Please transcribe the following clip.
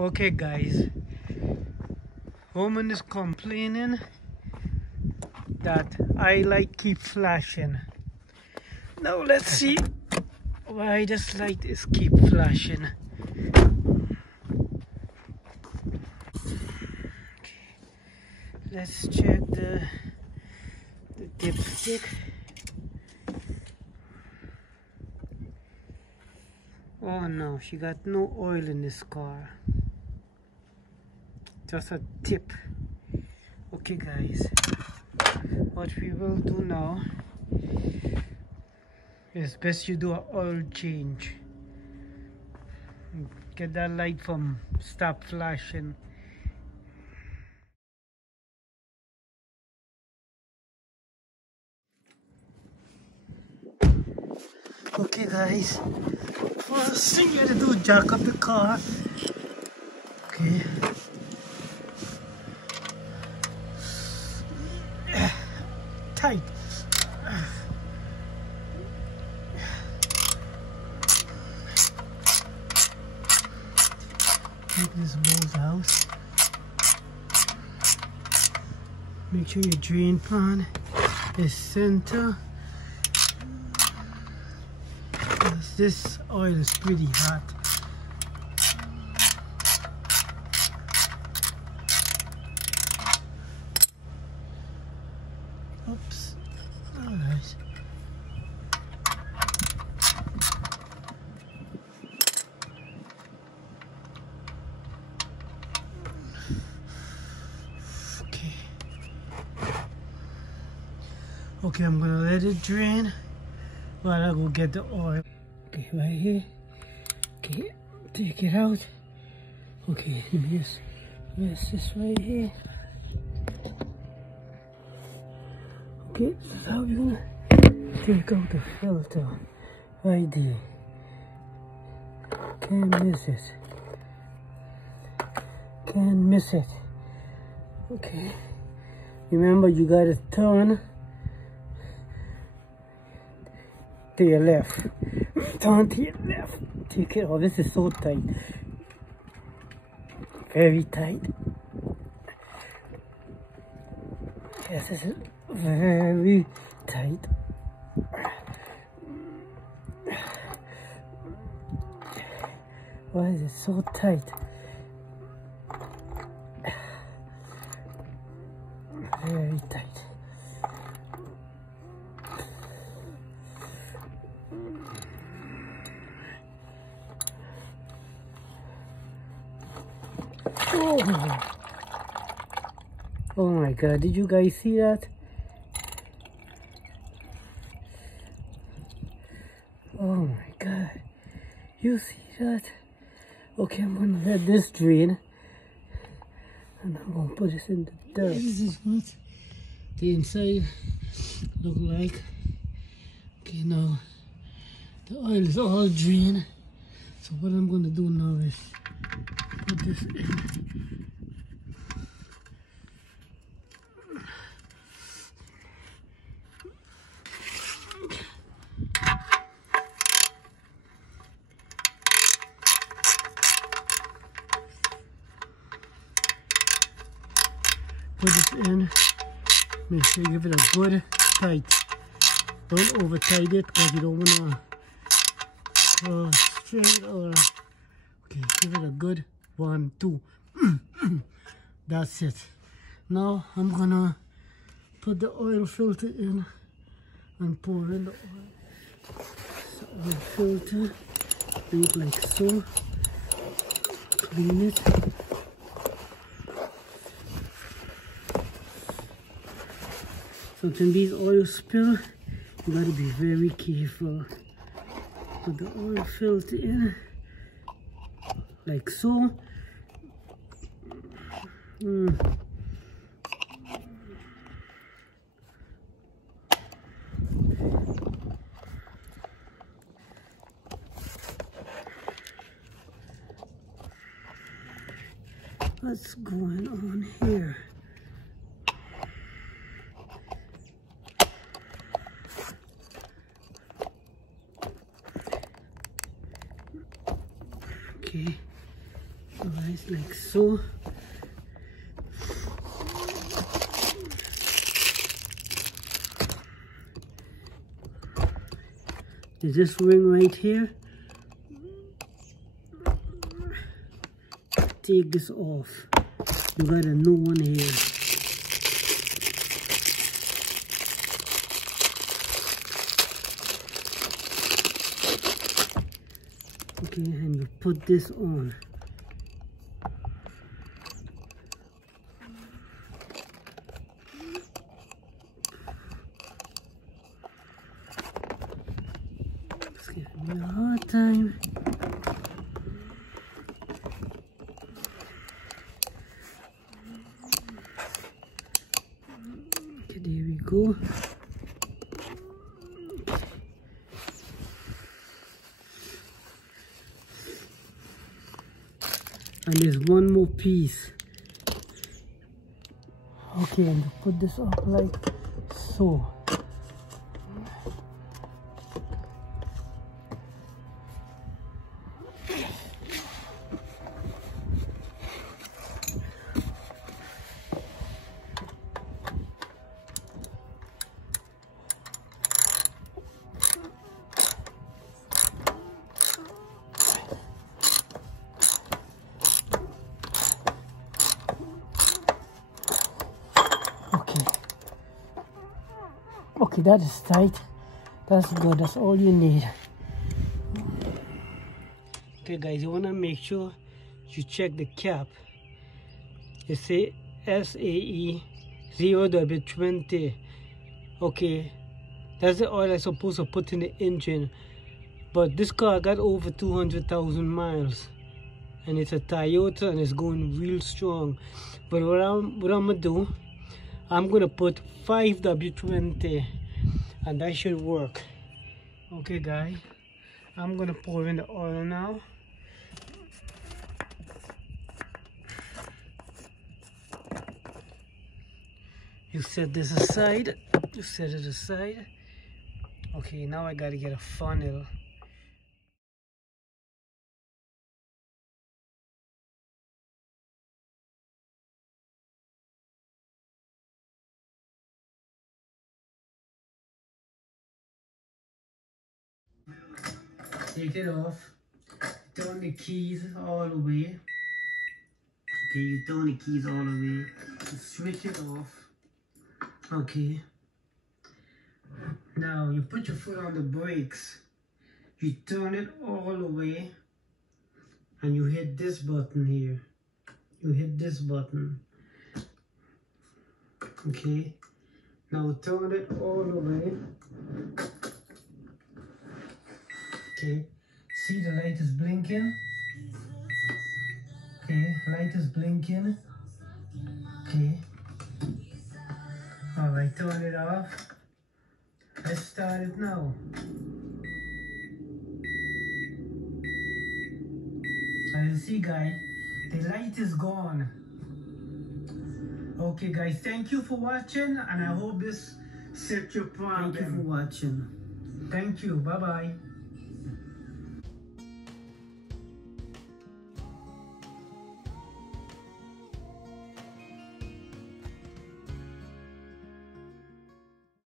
Okay guys, woman is complaining that I light keep flashing. Now let's see why this light is keep flashing. Okay, let's check the dipstick. Oh no, she got no oil in this car. Just a tip. Okay guys, what we will do now is best you do an oil change. Get that light from stop flashing. Okay guys, first thing you have to do is jack up the car. Okay. Tight. Take this bolt out. Make sure your drain pan is center. This oil is pretty hot. Oops. Alright. Okay, I'm gonna let it drain while I go get the oil. Okay, right here. Okay, take it out. Okay, let me just rest this right here. Okay, this is how we're gonna take out the filter. Right there. Can't miss it. Can't miss it. Okay. Remember, you gotta turn to your left. Turn to your left. Take it. Oh, this is so tight. Very tight. Yes, this is very tight. Why is it so tight? Very tight. Oh my god, did you guys see that? Oh my god, you see that? Okay, I'm gonna let this drain and I'm gonna put this in the dirt. This is what the inside look like. Okay, now the oil is all drained, so what I'm gonna do now is put this in. Put this in, make sure you give it a good tight. Don't over tight it because you don't want to straight or okay, give it a good 1, 2. That's it. Now I'm gonna put the oil filter in and pour in the oil. So oil filter, do it like so. Clean it. Sometimes these oil spill, you gotta be very careful. Put the oil filter in, like so. What's going on here? Okay, Alright, like so. There's this ring right here. Take this off. You got a new one here. Okay, and you put this on. It's giving me a hard time. Okay, there we go. And there's one more piece. Okay, and you put this up like so. Okay, that is tight. That's good. That's all you need. Okay, guys, you want to make sure you check the cap. You say SAE 0W20. Okay, that's the oil I'm supposed to put in the engine. But this car got over 200,000 miles. And it's a Toyota and it's going real strong. But what I'm going to do, I'm going to put 5W20 and that should work. Okay, guys, I'm going to pour in the oil now. You set this aside. You set it aside. Okay, now I got to get a funnel. Take it off. Turn the keys all the way. Okay, you turn the keys all the way. You switch it off. Okay. Now you put your foot on the brakes. You turn it all the way. And you hit this button here. You hit this button. Okay. Now turn it all the way. Okay. See, the light is blinking. Okay, light is blinking. Okay. Alright, turn it off. Let's start it now. As you see, guys, the light is gone. Okay, guys, thank you for watching, and I hope this set your problem. Thank you for watching. Thank you. Bye-bye.